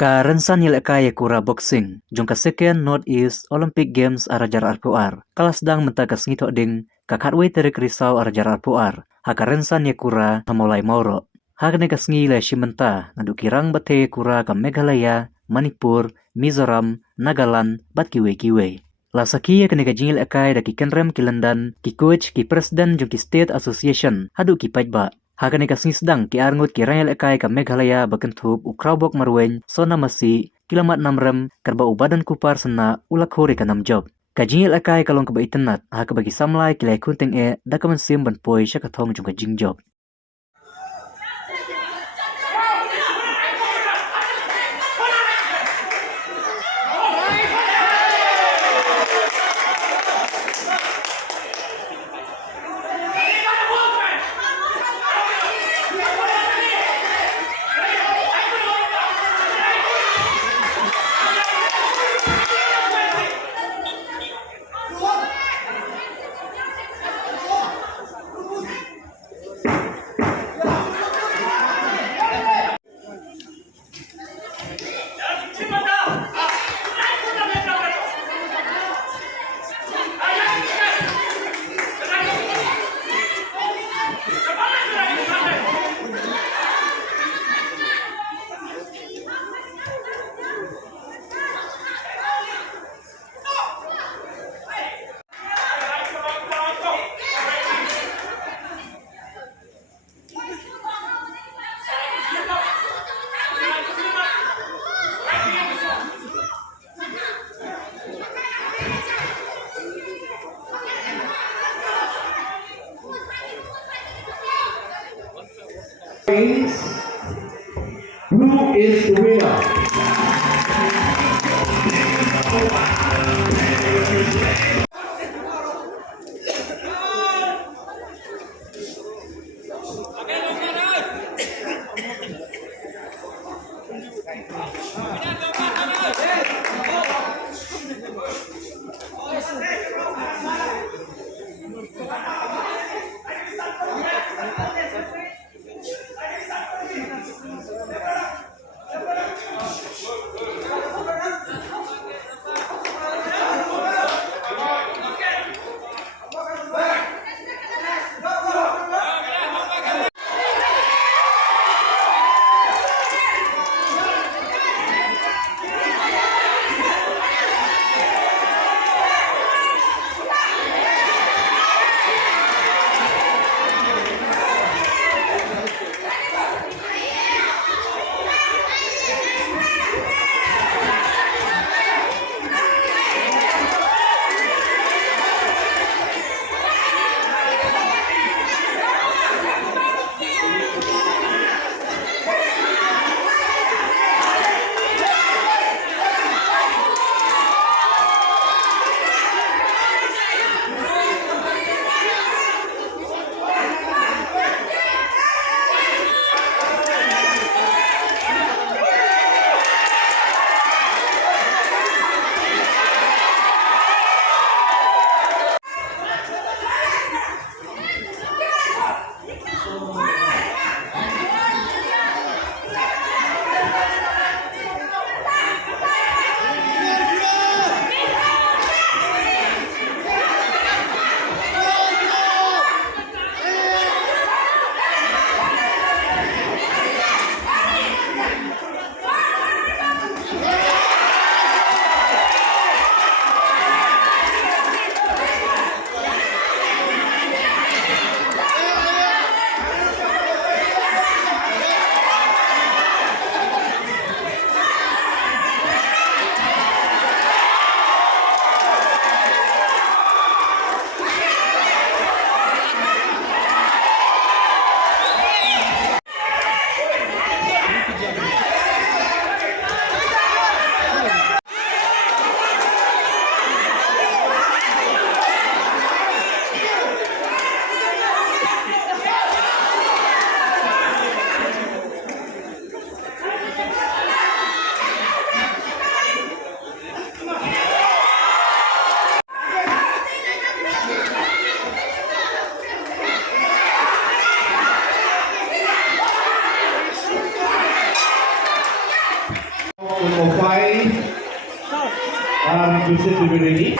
Ka rensan yeleka yakura boxing, jungka second Northeast Olympic Games arajar RPR. Kalas dang mentakas ngitok ding, kakatwe terik risau arajar RPR. Haka rensan yakura hamulai mauro. Haka nekas ngile shimenta, ngadu kirang bate yakura ka Meghalaya, Manipur, Mizoram, Nagaland, bat kiwe-kiwe. Lasaki ya kene kajingil akai da ki kenrem ki London, ki coach, ki president jung ki state association, hadu ki pajba. Hakan ikas sedang ki arngut ki rayal ekai ka Meghalaya bakentup ukraubok marwen sona masi kilamat namrem karba ubadan kupar sena ulak hore kanam job. Kajingil ekai kalong keba itenat haka bagi samlai kilai kunting dakaman sim ban poi syakatong jung kajing job. Who is the winner? be ready.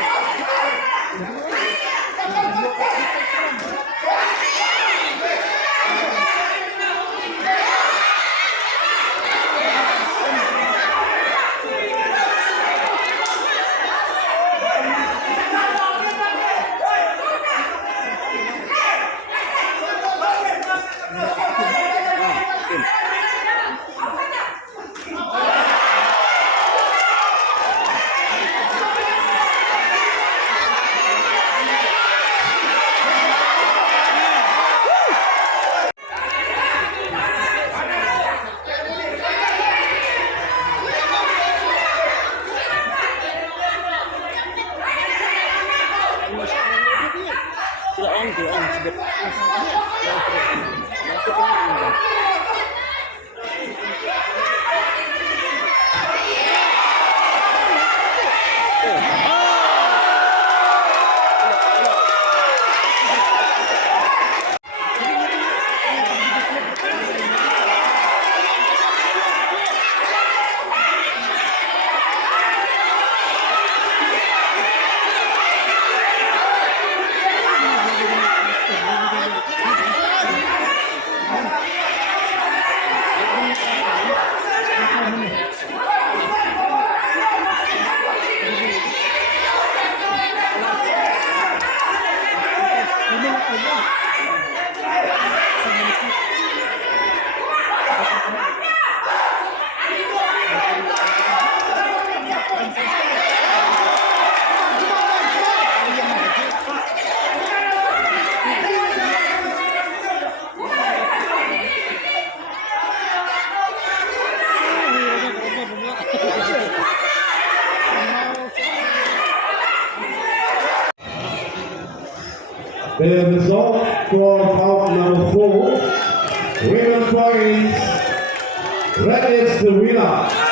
The result for bout number 4, winner points, red is the winner.